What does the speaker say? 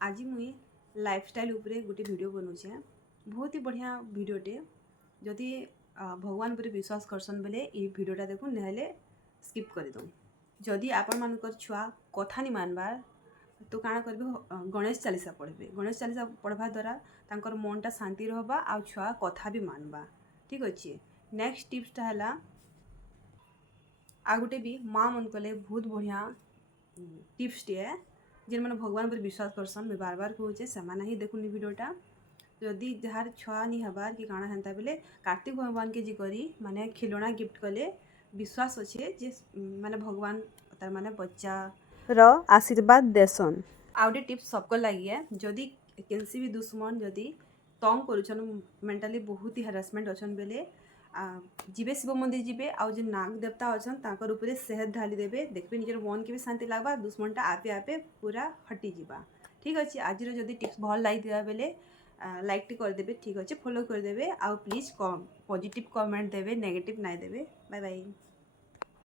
आज मुई लाइफस्टाइल उपरे गोटे वीडियो बनाऊे बहुत ही बढ़िया वीडियोटे जदि भगवान पर विश्वास करसन बेले ये वीडियोटा देखो नहले स्किप कर दो। जदि आपण मानकर छुआ कथा नहीं मानबार तो काଣା करबे गणेश चालीसा पढ़बे। गणेश चालीसा पढ़वा द्वारा तांकर मनटा शांति रहबा आ छुआ कथा भी मानबा। ठीक अच्छे। नेक्स्ट टिप्सटा है आ गोटे भी माँ मन कले बहुत बढ़िया टिप्सटे जेन मैंने भगवान पर विश्वास करसन मैं बार बार कहूचे से ही देखुनी वीडियोटा। जदि जार छुआ नहीं हबार कि काଣା हेन्ता बेले कार्तिक भगवान के जी करी माने खिलौना गिफ्ट कले विश्वास अच्छे जे माने भगवान तार माने बच्चा रो आशीर्वाद देसन। आउटे टिप्स सबको लगी है जदि केनसी भी दुश्मन जदि तंग करुछन मेंटली बहुत ही हारासमेंट अच्छन बेले जीवे शिव मंदिर जीवे आउ जे नाग देवता अच्छन ताकर ऊपर सेहत ढाली देवे देखबे निजर मन के भी शांति लगवा दुश्मनटा आपे आपे पूरा हटी जीवा। ठीक अच्छे। आज जदि टिप्स भल लगी दिया बेले लाइक टी कर देबे। ठीक अच्छे। फॉलो कर देबे आउ प्लीज पॉजिटिव कमेंट देबे नेगेटिव नहीं देबे। Bye bye.